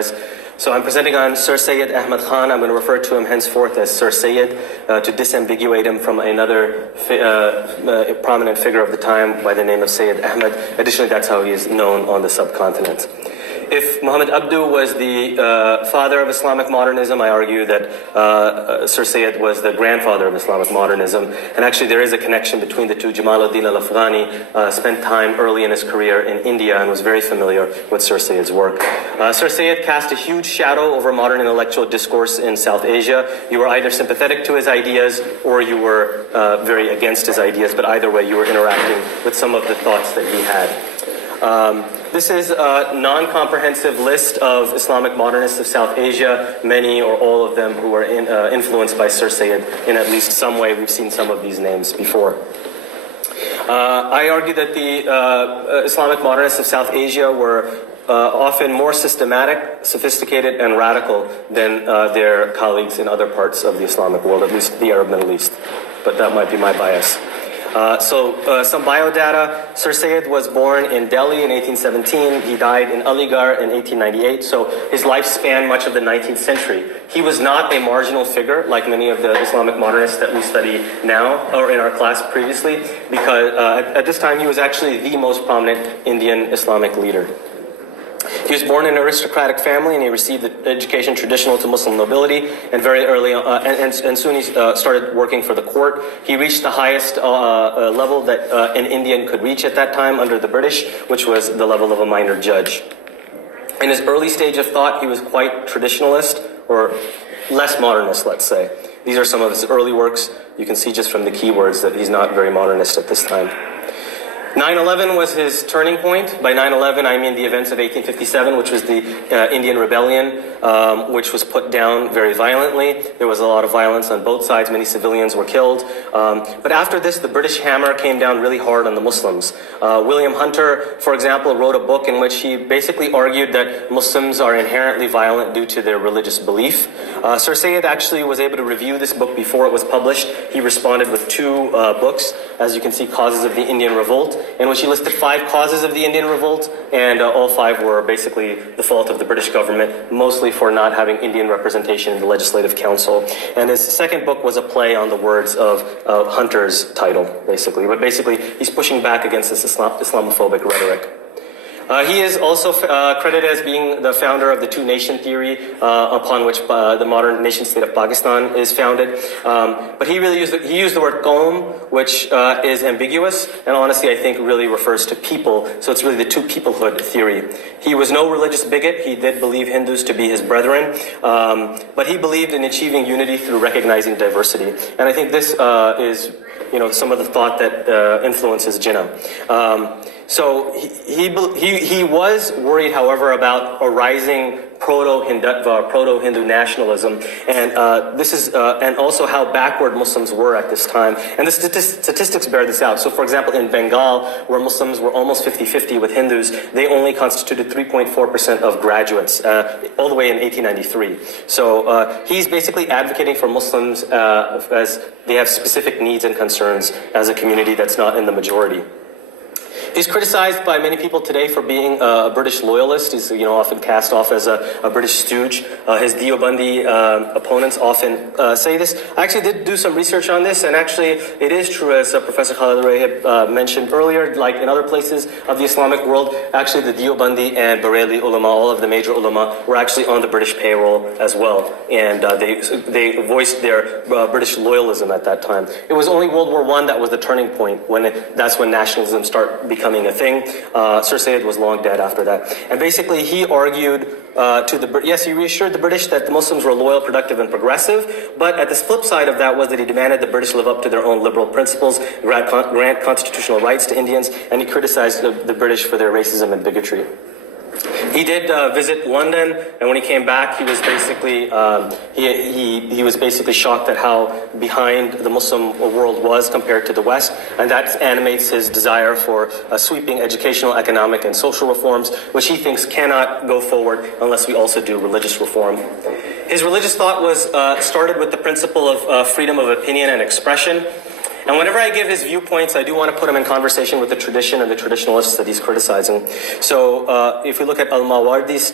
So I'm presenting on Sir Sayyid Ahmad Khan. I'm going to refer to him henceforth as Sir Sayyid to disambiguate him from another prominent figure of the time by the name of Sayyid Ahmad. Additionally, that's how he is known on the subcontinent. If Muhammad Abdu was the father of Islamic modernism, I argue that Sir Sayyid was the grandfather of Islamic modernism. And actually there is a connection between the two. Jamaluddin al-Afghani spent time early in his career in India and was very familiar with Sir Sayyid's work. Sir Sayyid cast a huge shadow over modern intellectual discourse in South Asia. You were either sympathetic to his ideas or you were very against his ideas, but either way you were interacting with some of the thoughts that he had. This is a non-comprehensive list of Islamic modernists of South Asia, many or all of them who were influenced by Sir Sayyid in at least some way. We've seen some of these names before. I argue that the Islamic modernists of South Asia were often more systematic, sophisticated, and radical than their colleagues in other parts of the Islamic world, at least the Arab Middle East. But that might be my bias. Some biodata. Sir Sayyid was born in Delhi in 1817. He died in Aligarh in 1898. So his life spanned much of the 19th century. He was not a marginal figure like many of the Islamic modernists that we study now or in our class previously, because at this time he was actually the most prominent Indian Islamic leader. He was born in an aristocratic family and he received the education traditional to Muslim nobility, and very early on, and soon he started working for the court. He reached the highest level that an Indian could reach at that time under the British, which was the level of a minor judge. In his early stage of thought, he was quite traditionalist, or less modernist, let's say. These are some of his early works. You can see just from the keywords that he's not very modernist at this time. 9/11 was his turning point. By 9/11, I mean the events of 1857, which was the Indian Rebellion, which was put down very violently. There was a lot of violence on both sides. Many civilians were killed. But after this, the British hammer came down really hard on the Muslims. William Hunter, for example, wrote a book in which he basically argued that Muslims are inherently violent due to their religious belief. Sir Sayyid actually was able to review this book before it was published. He responded with two books, as you can see, Causes of the Indian Revolt, in which he listed 5 causes of the Indian Revolt, and all 5 were basically the fault of the British government, mostly for not having Indian representation in the Legislative Council. And his second book was a play on the words of Hunter's title, basically. But basically, he's pushing back against this Islamophobic rhetoric. He is also credited as being the founder of the two-nation theory upon which the modern nation-state of Pakistan is founded. But he really used the word Qawm, which is ambiguous, and honestly I think really refers to people. So it's really the two-peoplehood theory. He was no religious bigot. He did believe Hindus to be his brethren, but he believed in achieving unity through recognizing diversity. And I think this is, some of the thought that influences Jinnah. So he was worried, however, about a rising proto-Hindutva, proto-Hindu nationalism, and and also how backward Muslims were at this time. And the statistics bear this out. So, for example, in Bengal, where Muslims were almost 50-50 with Hindus, they only constituted 3.4% of graduates, all the way in 1893. So he's basically advocating for Muslims as they have specific needs and concerns as a community that's not in the majority. He's criticized by many people today for being a British loyalist. He's often cast off as a British stooge. His Deobandi opponents often say this. I actually did do some research on this, and actually it is true, as Professor Khalid Rahib mentioned earlier, like in other places of the Islamic world, actually the Deobandi and Bareli ulama, all of the major ulama, were actually on the British payroll as well. And they voiced their British loyalism at that time. It was only World War I that was the turning point, that's when nationalism started becoming a thing. Sir Sayyid was long dead after that. And basically he argued he reassured the British that the Muslims were loyal, productive, and progressive, but at the flip side of that was that he demanded the British live up to their own liberal principles, grant constitutional rights to Indians, and he criticized the British for their racism and bigotry. He did visit London, and when he came back, he was basically he was basically shocked at how behind the Muslim world was compared to the West, and that animates his desire for sweeping educational, economic, and social reforms, which he thinks cannot go forward unless we also do religious reform. His religious thought was started with the principle of freedom of opinion and expression. And whenever I give his viewpoints, I do want to put him in conversation with the tradition and the traditionalists that he's criticizing. So if we look at Al-Mawardi's,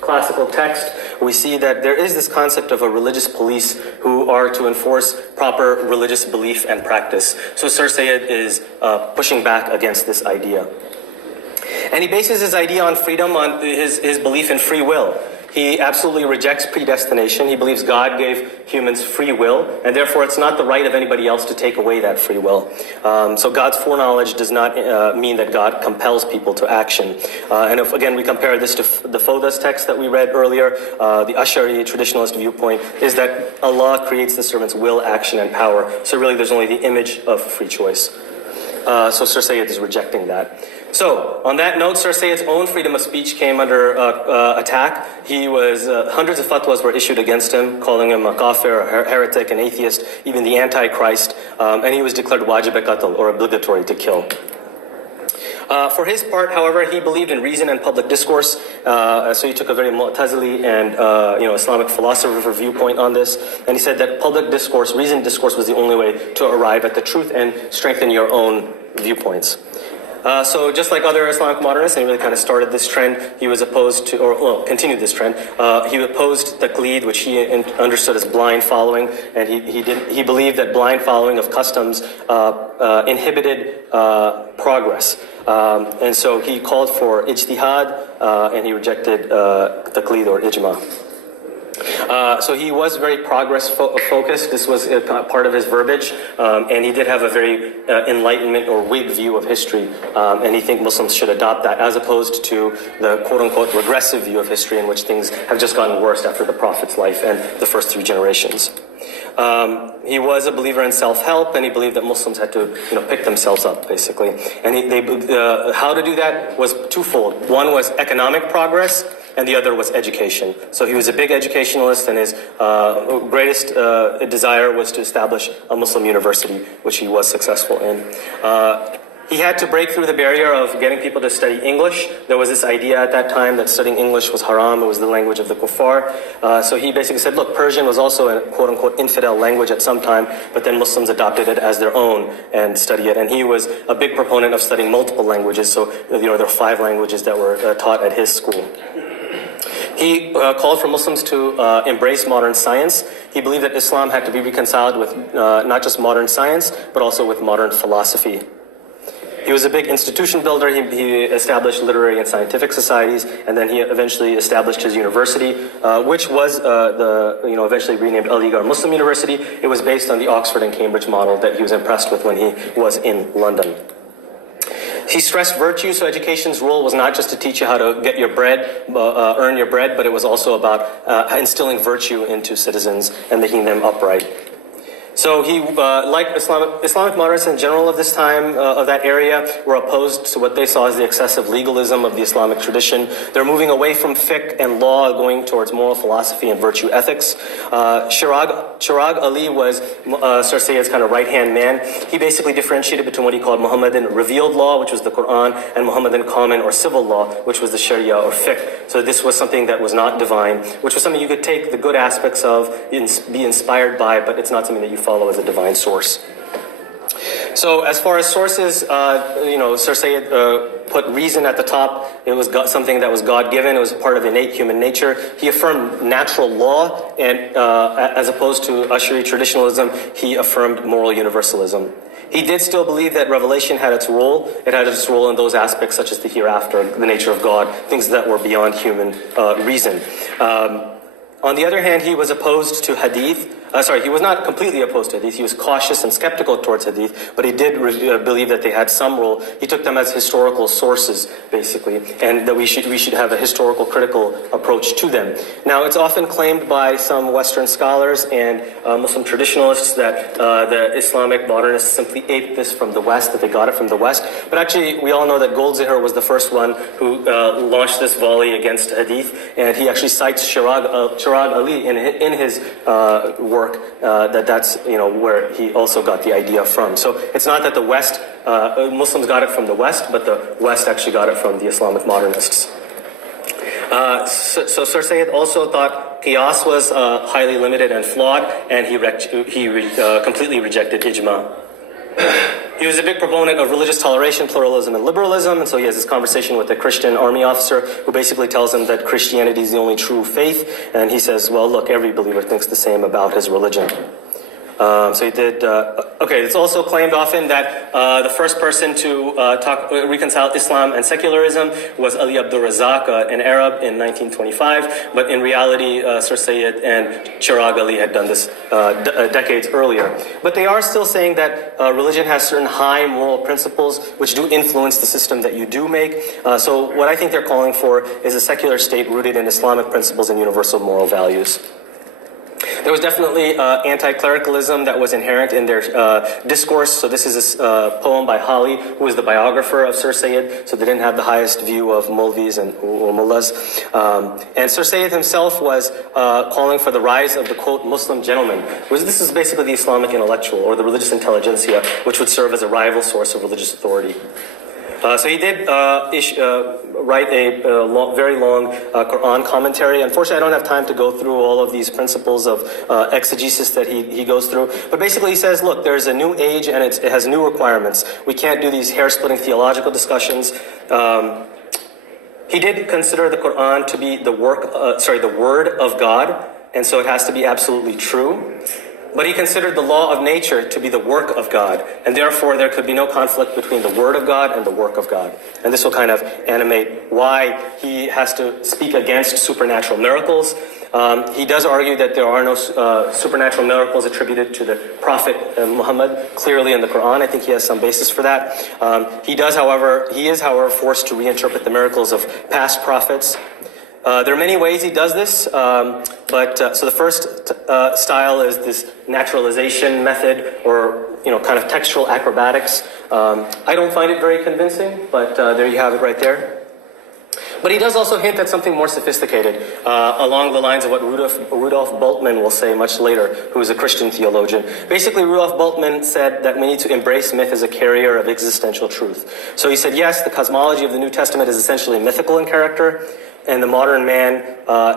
classical text, we see that there is this concept of a religious police who are to enforce proper religious belief and practice. So Sir Sayyid is pushing back against this idea. And he bases his idea on freedom, on his belief in free will. He absolutely rejects predestination. He believes God gave humans free will, and therefore it's not the right of anybody else to take away that free will. So God's foreknowledge does not mean that God compels people to action. And if, again, we compare this to the Fawda's text that we read earlier, the Ash'ari traditionalist viewpoint is that Allah creates the servant's will, action, and power. So really there's only the image of free choice. So Sir Sayyid is rejecting that. So, on that note, Sir Sayyid's own freedom of speech came under attack. He was, hundreds of fatwas were issued against him, calling him a kafir, a heretic, an atheist, even the antichrist, and he was declared wajib qatl, or obligatory to kill. For his part, however, he believed in reason and public discourse, so he took a very Mu'tazili and Islamic philosopher viewpoint on this, and he said that public discourse, reasoned discourse was the only way to arrive at the truth and strengthen your own viewpoints. So just like other Islamic modernists, and he really kind of started this trend, he was opposed to, or continued this trend, he opposed taqleed, which he understood as blind following, and he believed that blind following of customs inhibited progress. And so he called for ijtihad, and he rejected taqleed or ijma. So he was very progress-focused. This was part of his verbiage, and he did have a very enlightenment or Whig view of history, and he think Muslims should adopt that, as opposed to the quote-unquote regressive view of history in which things have just gotten worse after the Prophet's life and the first 3 generations. He was a believer in self-help, and he believed that Muslims had to, pick themselves up, basically. And how to do that was twofold. One was economic progress, and the other was education. So he was a big educationalist, and his greatest desire was to establish a Muslim university, which he was successful in. He had to break through the barrier of getting people to study English. There was this idea at that time that studying English was haram, it was the language of the kuffar. So he basically said, look, Persian was also a quote-unquote infidel language at some time, but then Muslims adopted it as their own and study it. And he was a big proponent of studying multiple languages. So there are 5 languages that were taught at his school. He called for Muslims to embrace modern science. He believed that Islam had to be reconciled with not just modern science, but also with modern philosophy. He was a big institution builder. He established literary and scientific societies, and then he eventually established his university, which was eventually renamed Aligarh Muslim University. It was based on the Oxford and Cambridge model that he was impressed with when he was in London. He stressed virtue, so education's role was not just to teach you how to get your bread, earn your bread, but it was also about instilling virtue into citizens and making them upright. So he, like Islamic moderates in general of this time, of that area, were opposed to what they saw as the excessive legalism of the Islamic tradition. They're moving away from fiqh and law, going towards moral philosophy and virtue ethics. Chirag Ali was Sir Sayyid's kind of right-hand man. He basically differentiated between what he called Muhammadan revealed law, which was the Quran, and Muhammadan common or civil law, which was the Sharia or fiqh. So this was something that was not divine, which was something you could take the good aspects of, be inspired by, but it's not something that you follow as a divine source. So as far as sources, Sir Sayyid put reason at the top. It was something that was God-given. It was part of innate human nature. He affirmed natural law, and as opposed to Ash'ari traditionalism, he affirmed moral universalism. He did still believe that revelation had its role. It had its role in those aspects such as the hereafter, the nature of God, things that were beyond human reason. On the other hand, he was opposed to hadith. He was not completely opposed to hadith. He was cautious and skeptical towards hadith, but he did believe that they had some role. He took them as historical sources, basically, and that we should have a historical critical approach to them. Now, it's often claimed by some Western scholars and Muslim traditionalists that the Islamic modernists simply aped this from the West, that they got it from the West. But actually, we all know that Goldziher was the first one who launched this volley against hadith, and he actually cites Chirag Ali in his work. That's where he also got the idea from. So it's not that the West, Muslims got it from the West, but the West actually got it from the Islamic modernists. So Sir Sayyid also thought qiyas was highly limited and flawed, and he completely rejected ijma. He was a big proponent of religious toleration, pluralism, and liberalism, and so he has this conversation with a Christian army officer who basically tells him that Christianity is the only true faith, and he says, well, look, every believer thinks the same about his religion. So he did, okay, it's also claimed often that the first person to reconcile Islam and secularism was Ali Abdul Razak, an Arab, in 1925, but in reality, Sir Sayyid and Chirag Ali had done this decades earlier. But they are still saying that religion has certain high moral principles which do influence the system that you do make. So what I think they're calling for is a secular state rooted in Islamic principles and universal moral values. There was definitely anti-clericalism that was inherent in their discourse. So this is a poem by Hali, who was the biographer of Sir Sayyid. So they didn't have the highest view of Maulvis or mullahs. And Sir Sayyid himself was calling for the rise of the, quote, Muslim gentleman. This is basically the Islamic intellectual or the religious intelligentsia, which would serve as a rival source of religious authority. So he did write a very long Quran commentary. Unfortunately, I don't have time to go through all of these principles of exegesis that he goes through. But basically he says, look, there's a new age and it has new requirements. We can't do these hair-splitting theological discussions. He did consider the Quran to be the word of God, and so it has to be absolutely true. But he considered the law of nature to be the work of God, and therefore there could be no conflict between the word of God and the work of God. And this will kind of animate why he has to speak against supernatural miracles. He does argue that there are no supernatural miracles attributed to the Prophet Muhammad clearly in the Quran. I think he has some basis for that. He is, however, forced to reinterpret the miracles of past prophets. There are many ways he does this, so the first style is this naturalization method, or kind of textual acrobatics. I don't find it very convincing, but there you have it right there. But he does also hint at something more sophisticated, along the lines of what Rudolf Bultmann will say much later, who is a Christian theologian. Basically, Rudolf Bultmann said that we need to embrace myth as a carrier of existential truth. So he said, yes, the cosmology of the New Testament is essentially mythical in character, and the modern man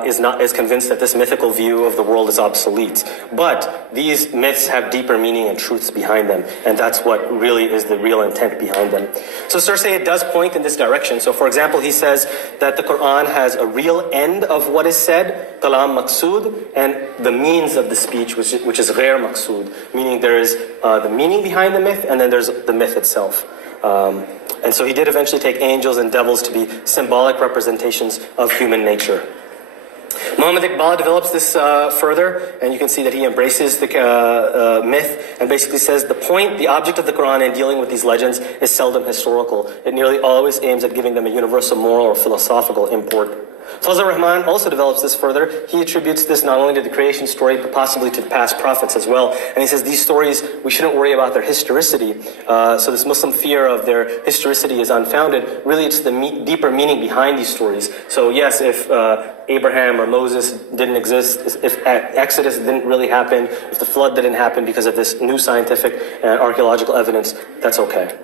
is convinced that this mythical view of the world is obsolete. But these myths have deeper meaning and truths behind them, and that's what really is the real intent behind them. So Sir Sayyid does point in this direction. So for example, he says that the Quran has a real end of what is said, kalam maqsood, and the means of the speech, which is ghair maqsood, meaning there is the meaning behind the myth, and then there's the myth itself. And so he did eventually take angels and devils to be symbolic representations of human nature. Muhammad Iqbal develops this further, and you can see that he embraces the myth and basically says the object of the Quran in dealing with these legends is seldom historical. It nearly always aims at giving them a universal moral or philosophical import. Fazl Rahman also develops this further. He attributes this not only to the creation story, but possibly to the past prophets as well. And he says these stories, we shouldn't worry about their historicity. So this Muslim fear of their historicity is unfounded. Really, it's the deeper meaning behind these stories. So yes, if Abraham or Moses didn't exist, if Exodus didn't really happen, if the flood didn't happen because of this new scientific and archaeological evidence, that's okay.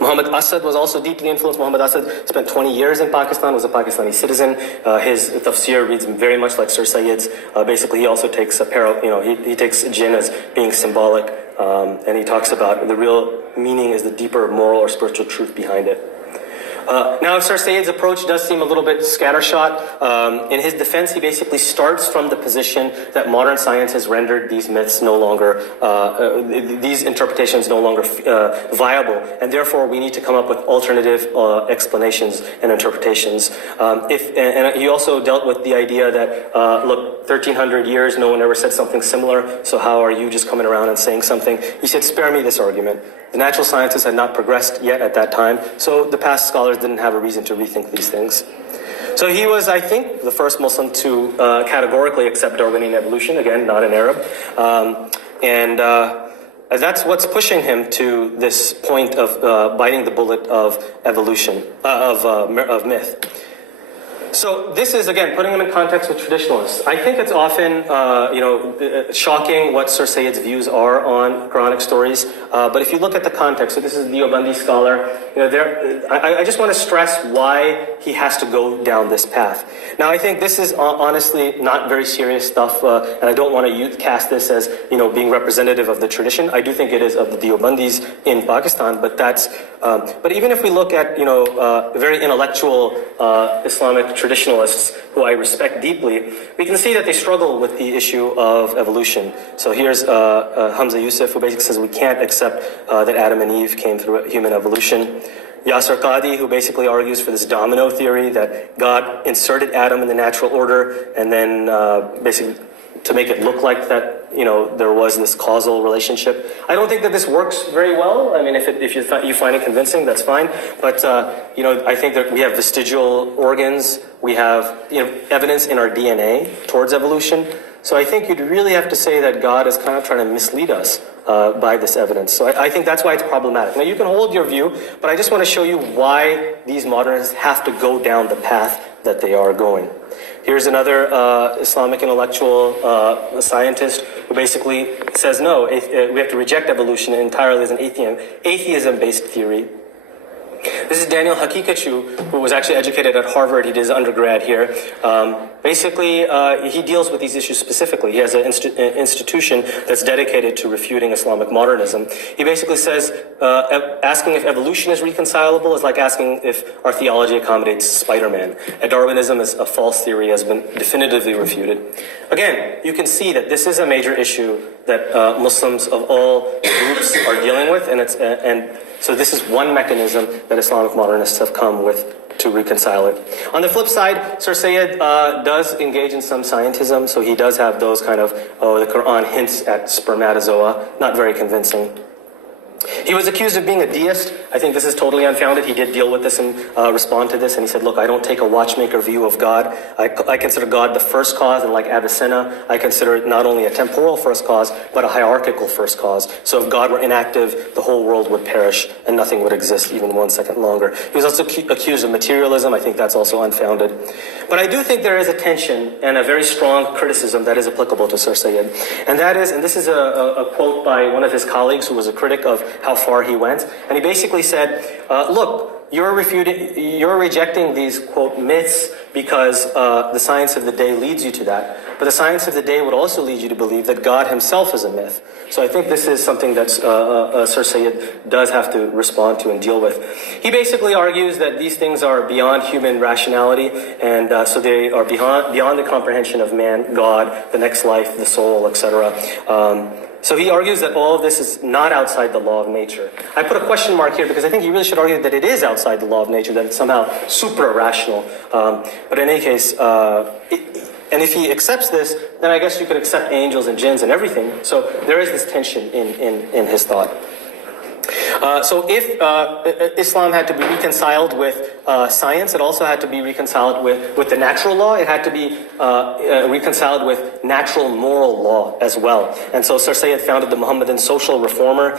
Muhammad Asad was also deeply influenced. Muhammad Asad spent 20 years in Pakistan, was a Pakistani citizen. His tafsir reads very much like Sir Sayyid's. Basically, he also takes he takes jinn as being symbolic, and he talks about the real meaning is the deeper moral or spiritual truth behind it. Now, Sir Sayyid's approach does seem a little bit scattershot. In his defense, he basically starts from the position that modern science has rendered these myths no longer, these interpretations no longer viable, and therefore we need to come up with alternative explanations and interpretations. And he also dealt with the idea that, look, 1,300 years, no one ever said something similar, so how are you just coming around and saying something? He said, spare me this argument. The natural sciences had not progressed yet at that time, so the past scholars didn't have a reason to rethink these things. So he was, I think, the first Muslim to categorically accept Darwinian evolution, again, not an Arab. And that's what's pushing him to this point of biting the bullet of evolution, of myth. So this is, again, putting them in context with traditionalists. I think it's often, shocking what Sir Sayyid's views are on Quranic stories. But if you look at the context, so this is the Deobandi scholar, I just want to stress why he has to go down this path. Now, I think this is honestly not very serious stuff, and I don't want to cast this as, being representative of the tradition. I do think it is of the Deobandis in Pakistan, but but even if we look at, very intellectual Islamic traditionalists who I respect deeply, we can see that they struggle with the issue of evolution. So here's Hamza Yusuf, who basically says we can't accept that Adam and Eve came through human evolution. Yasser Qadi, who basically argues for this domino theory that God inserted Adam in the natural order and then basically to make it look like that, there was this causal relationship. I don't think that this works very well. I mean, if you find it convincing, that's fine. But, I think that we have vestigial organs. We have, evidence in our DNA towards evolution. So I think you'd really have to say that God is kind of trying to mislead us by this evidence. So I think that's why it's problematic. Now, you can hold your view, but I just want to show you why these modernists have to go down the path that they are going. Here's another Islamic intellectual scientist who basically says, no, we have to reject evolution entirely as an atheism-based theory. This is Daniel Hakikachu, who was actually educated at Harvard. He did his undergrad here. Basically, he deals with these issues specifically. He has an institution that's dedicated to refuting Islamic modernism. He basically says, asking if evolution is reconcilable is like asking if our theology accommodates Spider-Man. And Darwinism is a false theory, has been definitively refuted. Again, you can see that this is a major issue that Muslims of all groups are dealing with, and so this is one mechanism that Islamic modernists have come with to reconcile it. On the flip side, Sir Sayyid does engage in some scientism, so he does have those kind of, the Quran hints at spermatozoa, not very convincing. He was accused of being a deist. I think this is totally unfounded. He did deal with this and respond to this, and he said, look, I don't take a watchmaker view of God. I consider God the first cause, and like Avicenna, I consider it not only a temporal first cause, but a hierarchical first cause. So if God were inactive, the whole world would perish, and nothing would exist even 1 second longer. He was also accused of materialism. I think that's also unfounded. But I do think there is a tension and a very strong criticism that is applicable to Sir Sayyid. And that is, and this is a quote by one of his colleagues who was a critic of how far he went. And he basically said, look, you're rejecting these, quote, myths because the science of the day leads you to that. But the science of the day would also lead you to believe that God himself is a myth. So I think this is something that Sir Sayyid does have to respond to and deal with. He basically argues that these things are beyond human rationality, and so they are beyond the comprehension of man, God, the next life, the soul, etc. So he argues that all of this is not outside the law of nature. I put a question mark here because I think he really should argue that it is outside the law of nature, that it's somehow supra-rational. But in any case, and if he accepts this, then I guess you could accept angels and jinns and everything. So there is this tension in his thought. So if Islam had to be reconciled with science, it also had to be reconciled with the natural law. It had to be reconciled with natural moral law as well. And so Sir Sayyid founded the Muhammadan Social Reformer,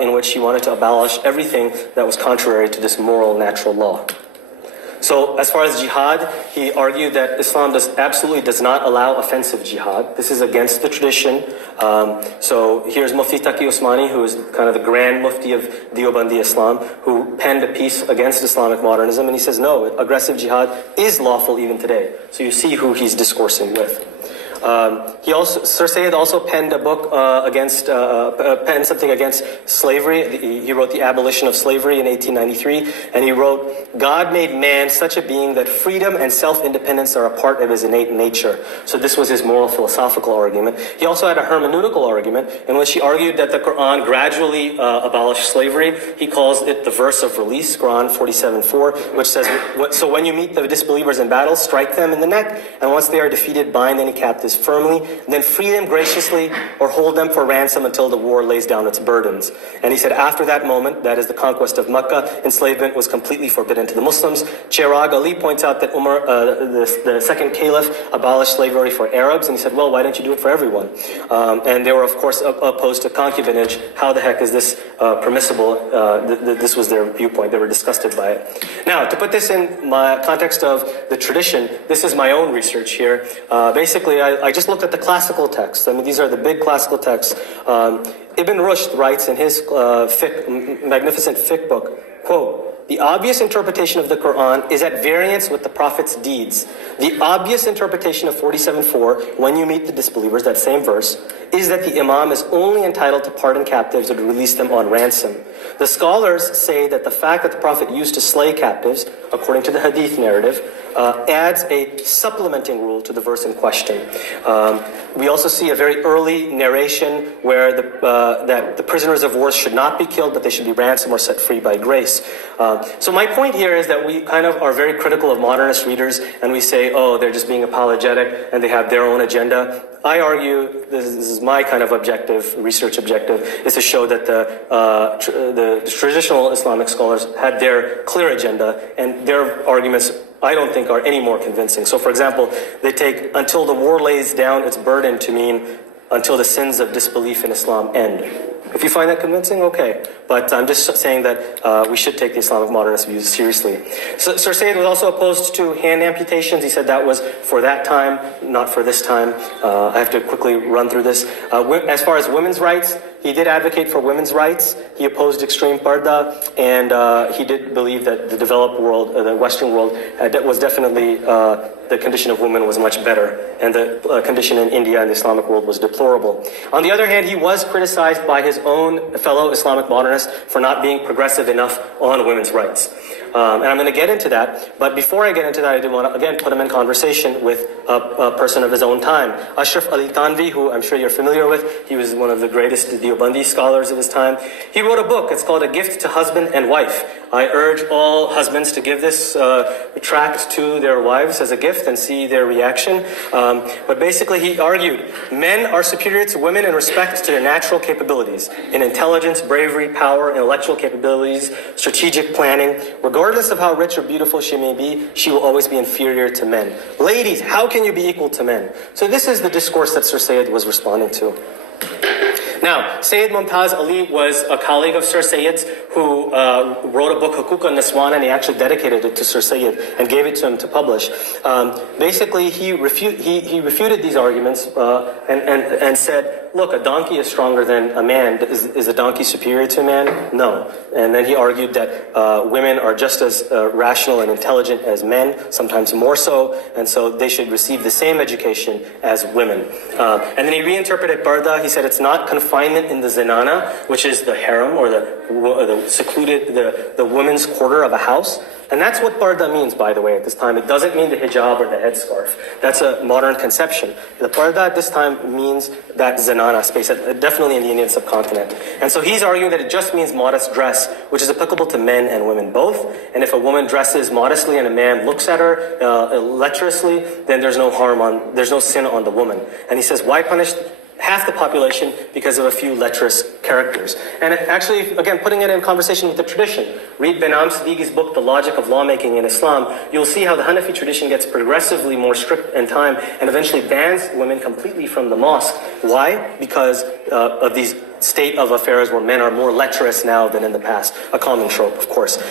in which he wanted to abolish everything that was contrary to this moral natural law. So as far as jihad, he argued that Islam absolutely does not allow offensive jihad. This is against the tradition. So here's Mufti Taqi Usmani, who is kind of the grand mufti of Deobandi Islam, who penned a piece against Islamic modernism, and he says, no, aggressive jihad is lawful even today. So you see who he's discoursing with. Sir Sayyid also penned a book penned something against slavery. He wrote The Abolition of Slavery in 1893, and he wrote, God made man such a being that freedom and self-independence are a part of his innate nature. So this was his moral philosophical argument. He also had a hermeneutical argument in which he argued that the Quran gradually abolished slavery. He calls it the verse of release, Quran 47:4, which says, so when you meet the disbelievers in battle, strike them in the neck, and once they are defeated, bind any captives firmly, then free them graciously or hold them for ransom until the war lays down its burdens. And he said after that moment, that is the conquest of Mecca, enslavement was completely forbidden to the Muslims. Chirag Ali points out that Umar, the second caliph, abolished slavery for Arabs, and he said, well, why don't you do it for everyone? And they were, of course, opposed to concubinage. How the heck is this permissible. This was their viewpoint. They were disgusted by it. Now, to put this in my context of the tradition, this is my own research here. Basically, I just looked at the classical texts. I mean, these are the big classical texts. Ibn Rushd writes in his magnificent fiqh book, quote, "The obvious interpretation of the Quran is at variance with the Prophet's deeds. The obvious interpretation of 47:4, when you meet the disbelievers, that same verse, is that the Imam is only entitled to pardon captives or to release them on ransom. The scholars say that the fact that the Prophet used to slay captives, according to the Hadith narrative, adds a supplementing rule to the verse in question. We also see a very early narration where that the prisoners of war should not be killed, but they should be ransomed or set free by grace. So my point here is that we kind of are very critical of modernist readers, and we say, oh, they're just being apologetic and they have their own agenda. I argue, this is my kind of objective, research objective, is to show that the traditional Islamic scholars had their clear agenda, and their arguments I don't think are any more convincing. So for example, they take until the war lays down its burden to mean until the sins of disbelief in Islam end. If you find that convincing, okay. But I'm just saying that we should take the Islamic modernist views seriously. So Sir Sayyid was also opposed to hand amputations. He said that was for that time, not for this time. I have to quickly run through this. As far as women's rights, he did advocate for women's rights. He opposed extreme parda, and he did believe that the developed world, the Western world, was definitely the condition of women was much better, and the condition in India and the Islamic world was deplorable. On the other hand, he was criticized by his own fellow Islamic modernists for not being progressive enough on women's rights. And I'm going to get into that, but before I get into that, I do want to again put him in conversation with a person of his own time. Ashraf Ali Tanvi, who I'm sure you're familiar with, he was one of the greatest Deobandi scholars of his time. He wrote a book, it's called A Gift to Husband and Wife. I urge all husbands to give this tract to their wives as a gift and see their reaction. But basically he argued, men are superior to women in respect to their natural capabilities, in intelligence, bravery, power, intellectual capabilities, strategic planning. Regardless of how rich or beautiful she may be, she will always be inferior to men. Ladies, how can you be equal to men? So this is the discourse that Sir Sayyid was responding to. Now, Sayyid Mumtaz Ali was a colleague of Sir Sayyid's who wrote a book, Hukuk al-Niswan, and he actually dedicated it to Sir Sayyid and gave it to him to publish. Basically, he refuted these arguments and said, look, a donkey is stronger than a man. Is a donkey superior to a man? No. And then he argued that women are just as rational and intelligent as men, sometimes more so, and so they should receive the same education as women. And then he reinterpreted Barda. He said it's not confinement in the zinana, which is the harem or the secluded, the women's quarter of a house. And that's what parda means, by the way, at this time. It doesn't mean the hijab or the headscarf. That's a modern conception. The parda at this time means that zinana space, definitely in the Indian subcontinent. And so he's arguing that it just means modest dress, which is applicable to men and women both. And if a woman dresses modestly and a man looks at her lecherously, then there's no sin on the woman. And he says, why punish half the population because of a few lecherous characters? And actually, again, putting it in conversation with the tradition, read Benam Siddiqi's book, The Logic of Lawmaking in Islam, you'll see how the Hanafi tradition gets progressively more strict in time and eventually bans women completely from the mosque. Why? Because of these state of affairs where men are more lecherous now than in the past. A common trope, of course.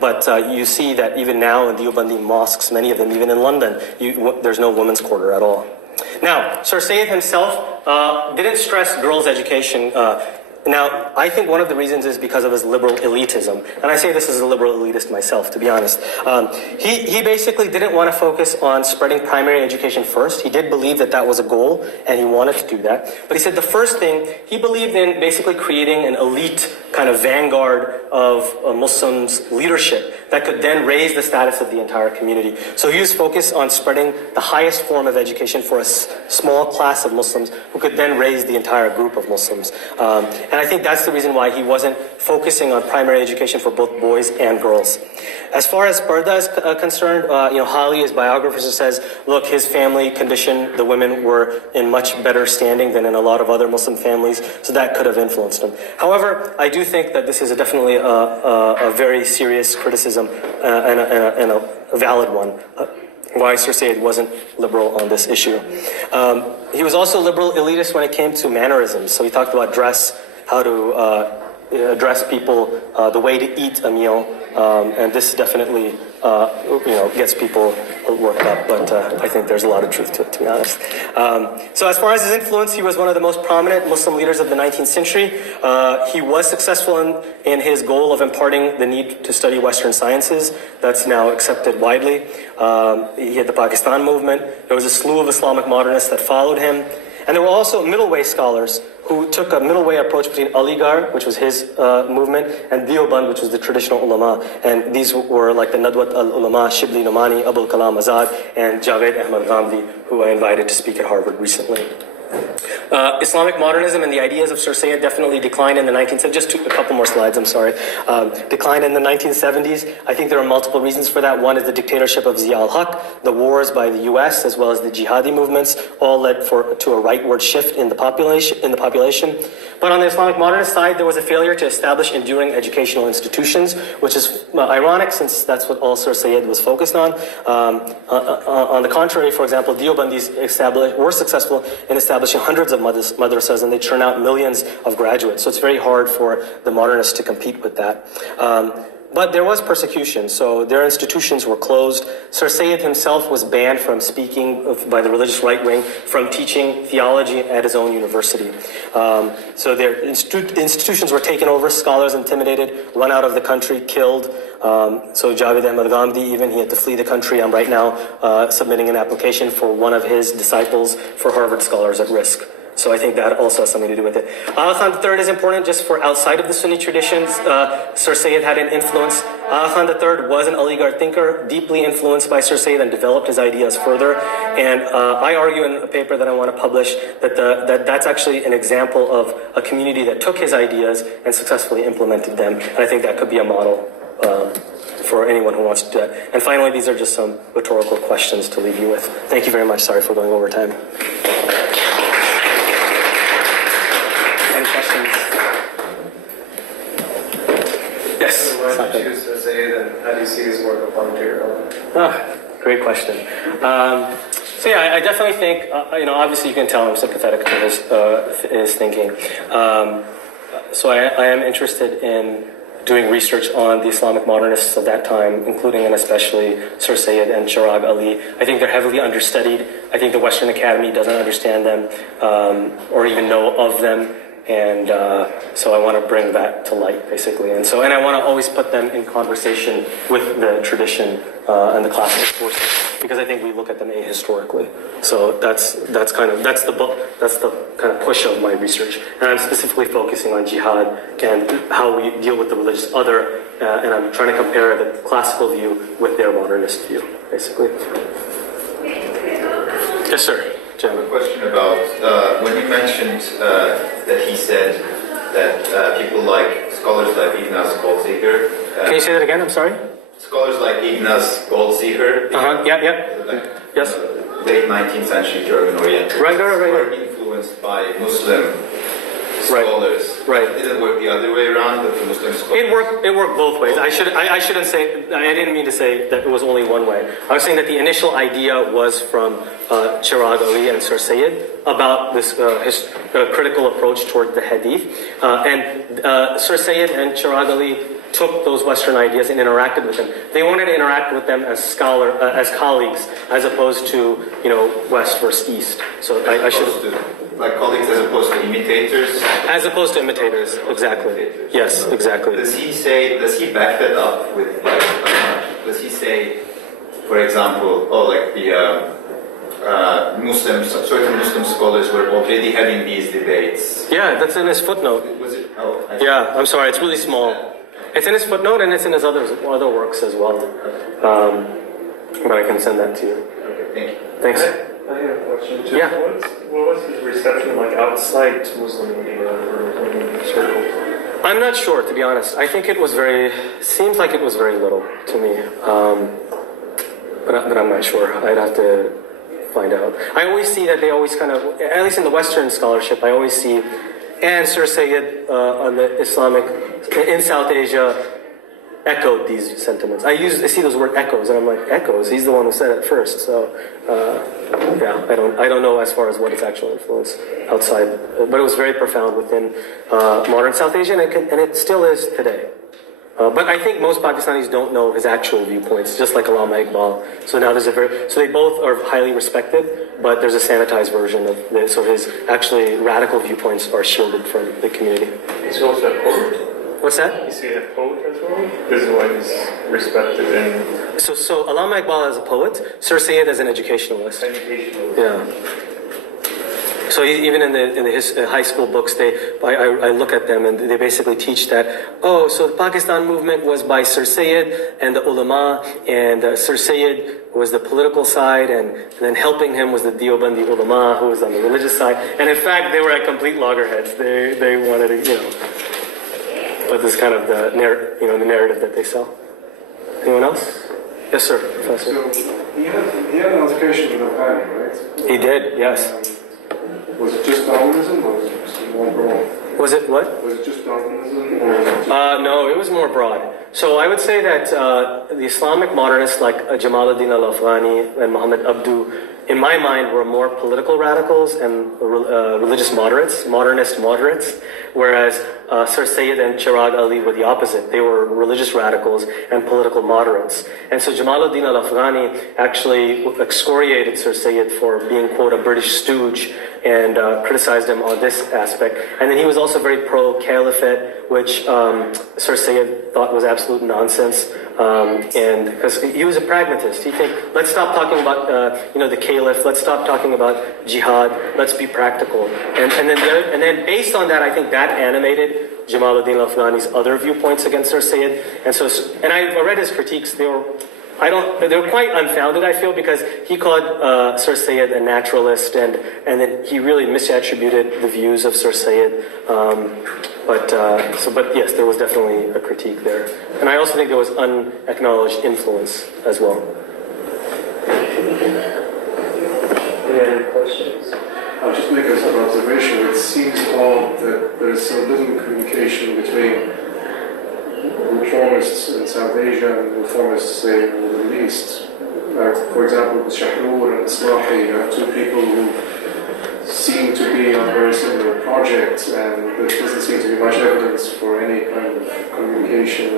But you see that even now in Deobandi mosques, many of them, even in London, there's no women's quarter at all. Now, Sir Sayyid himself didn't stress girls' education. Now, I think one of the reasons is because of his liberal elitism. And I say this as a liberal elitist myself, to be honest. He basically didn't want to focus on spreading primary education first. He did believe that that was a goal, and he wanted to do that. But he said the first thing, he believed in basically creating an elite kind of vanguard of Muslims' leadership that could then raise the status of the entire community. So he was focused on spreading the highest form of education for a small class of Muslims who could then raise the entire group of Muslims. And I think that's the reason why he wasn't focusing on primary education for both boys and girls. As far as Parda is concerned, Hali, his biographer, says, look, his family condition, the women were in much better standing than in a lot of other Muslim families, so that could have influenced him. However, I do think that this is definitely a very serious criticism and a valid one. Why Sir Sayyid wasn't liberal on this issue. He was also liberal elitist when it came to mannerisms. So he talked about dress, how to address people the way to eat a meal, and this definitely gets people worked up, but I think there's a lot of truth to it, to be honest. So as far as his influence, he was one of the most prominent Muslim leaders of the 19th century. He was successful in his goal of imparting the need to study Western sciences. That's now accepted widely. He had the Pakistan movement. There was a slew of Islamic modernists that followed him. And there were also middle way scholars who took a middle way approach between Aligarh, which was his movement, and Deoband, which was the traditional ulama. And these were like the Nadwat al-Ulama, Shibli Nomani, Abul Kalam Azad, and Javed Ahmad Ghamdi, who I invited to speak at Harvard recently. Islamic modernism and the ideas of Sir Sayyid definitely declined in the 1970s. Just a couple more slides, I'm sorry. Declined in the 1970s. I think there are multiple reasons for that. One is the dictatorship of Zia al-Haq, the wars by the US, as well as the jihadi movements, all led to a rightward shift in the population. But on the Islamic modernist side, there was a failure to establish enduring educational institutions, which is ironic since that's what all Sir Sayyid was focused on. On the contrary, for example, Deobandis were successful in establishing hundreds of madrasas, and they churn out millions of graduates. So it's very hard for the modernists to compete with that. But there was persecution, so their institutions were closed. Sir Sayyid himself was banned from speaking by the religious right wing, from teaching theology at his own university. So their institutions were taken over, scholars intimidated, run out of the country, killed. So Javed Ahmad Ghamdi, even, he had to flee the country. I'm right now submitting an application for one of his disciples for Harvard Scholars at Risk. So I think that also has something to do with it. Agha Khan III is important just for outside of the Sunni traditions. Sir Sayyid had an influence. Agha Khan III was an Aligarh thinker, deeply influenced by Sir Sayyid and developed his ideas further. And I argue in a paper that I want to publish that that's actually an example of a community that took his ideas and successfully implemented them. And I think that could be a model for anyone who wants to do that. And finally, these are just some rhetorical questions to leave you with. Thank you very much. Sorry for going over time. Yes. Why did you choose to say that? How do you see his work applying to your own? Great question. So yeah, I definitely think, obviously you can tell I'm sympathetic to his thinking. So I am interested in doing research on the Islamic modernists of that time, including and especially Sir Sayyid and Chirag Ali. I think they're heavily understudied. I think the Western Academy doesn't understand them or even know of them. And so I want to bring that to light, basically. And I want to always put them in conversation with the tradition and the classical sources, because I think we look at them ahistorically. So that's the kind of push of my research. And I'm specifically focusing on jihad and how we deal with the religious other, and I'm trying to compare the classical view with their modernist view, basically. Yes, sir. I have a question about when you mentioned that he said that people like scholars like Ignaz Goldziher. Can you say that again? I'm sorry. Scholars like Ignaz Goldziher. Yes. Late 19th century German Oriental. Right. Were influenced by Muslim scholars. Right. It didn't work the other way around, but the Muslim scholars. It worked both ways. I shouldn't say. I didn't mean to say that it was only one way. I was saying that the initial idea was from Chirag Ali and Sir Sayyid about this critical approach toward the Hadith, and Sir Sayyid and Chirag Ali took those Western ideas and interacted with them. They wanted to interact with them as as colleagues, as opposed to West versus East. So I should. Like colleagues as opposed to imitators? As opposed to imitators, exactly. Yes, exactly. Does he back that up with, does he say, for example, certain Muslim scholars were already having these debates? Yeah, that's in his footnote. Was it? Yeah, I'm sorry, it's really small. It's in his footnote and it's in his other works as well. But I can send that to you. Okay, thank you. Thanks. I have a question too. Yeah. What was his reception like outside Muslim media or circles? I'm not sure, to be honest. I think seems like it was very little to me. But I'm not sure. I'd have to find out. I always see that they always kind of, at least in the Western scholarship, I always see, and Sir Sayyid on the Islamic, in South Asia, echoed these sentiments. I see those word echoes, and I'm like, echoes? He's the one who said it first. So, yeah, I don't know as far as what its actual influence outside, but it was very profound within modern South Asia, and it still is today. But I think most Pakistanis don't know his actual viewpoints, just like Allama Iqbal. So now so they both are highly respected, but there's a sanitized version of this. So his actually radical viewpoints are shielded from the community. He's also a poet. What's that? Is he a poet as well? This is why he's respected in So Allama Iqbal as a poet, Sir Sayyid as an educationalist. educational. Yeah. So even in his high school books, I look at them and they basically teach that, so the Pakistan movement was by Sir Sayyid and the ulama, and Sir Sayyid was the political side, and then helping him was the Deobandi ulama, who was on the religious side. And in fact, they were at complete loggerheads. They wanted to, but this is kind of the narrative that they sell. Anyone else? Yes, sir, Professor. So he had an altercation with Al-Qani, right? He did, yes. Was it just Darwinism or was it more broad? Was it what? Was it just Darwinism or was it just... No, it was more broad. So I would say that the Islamic modernists like Jamaluddin al-Afghani and Muhammad Abdu, in my mind, were more political radicals and religious moderates, modernist moderates, whereas Sir Sayyid and Chirag Ali were the opposite. They were religious radicals and political moderates. And so Jamaluddin al-Afghani actually excoriated Sir Sayyid for being, quote, a British stooge, and criticized him on this aspect. And then he was also very pro-caliphate, which Sir Sayyid thought was absolute nonsense. And because he was a pragmatist, he think, let's stop talking about the caliph, let's stop talking about jihad, let's be practical. And then based on that, I think that animated Jamaluddin al-Afghani's other viewpoints against Sir Sayyid. And I read his critiques. They were quite unfounded, I feel, because he called Sir Sayyid a naturalist, and then he really misattributed the views of Sir Sayyid. But yes, there was definitely a critique there. And I also think there was unacknowledged influence as well. Any other questions? I'll just make an observation. It seems odd that there's so little communication between reformists in South Asia and reformists, say, in the Middle East. For example, with Shahrur and Islahi, you have two people who seem to be on very similar projects, and there doesn't seem to be much evidence for any kind of communication.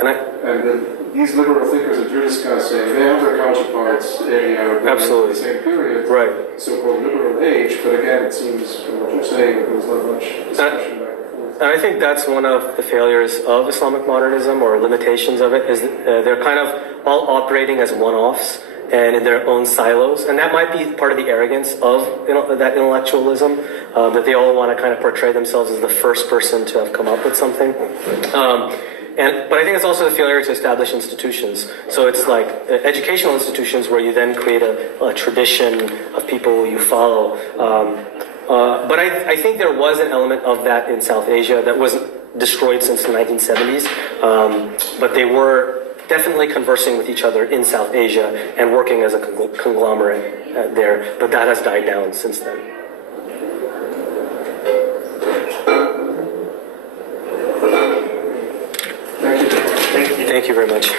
And then these liberal thinkers that you're discussing, they have their counterparts in the Arab world in the same period, Right. so-called liberal age, but again, it seems from what you're saying that there's not much discussion back and forth. And I think that's one of the failures of Islamic modernism, or limitations of it, is they're kind of all operating as one-offs and in their own silos. And that might be part of the arrogance of that intellectualism, that they all want to kind of portray themselves as the first person to have come up with something. But I think it's also the failure to establish institutions. So it's like educational institutions where you then create a tradition of people you follow. But I think there was an element of that in South Asia that wasn't destroyed since the 1970s. But they were definitely conversing with each other in South Asia and working as a conglomerate there. But that has died down since then. Thank you. Thank you very much.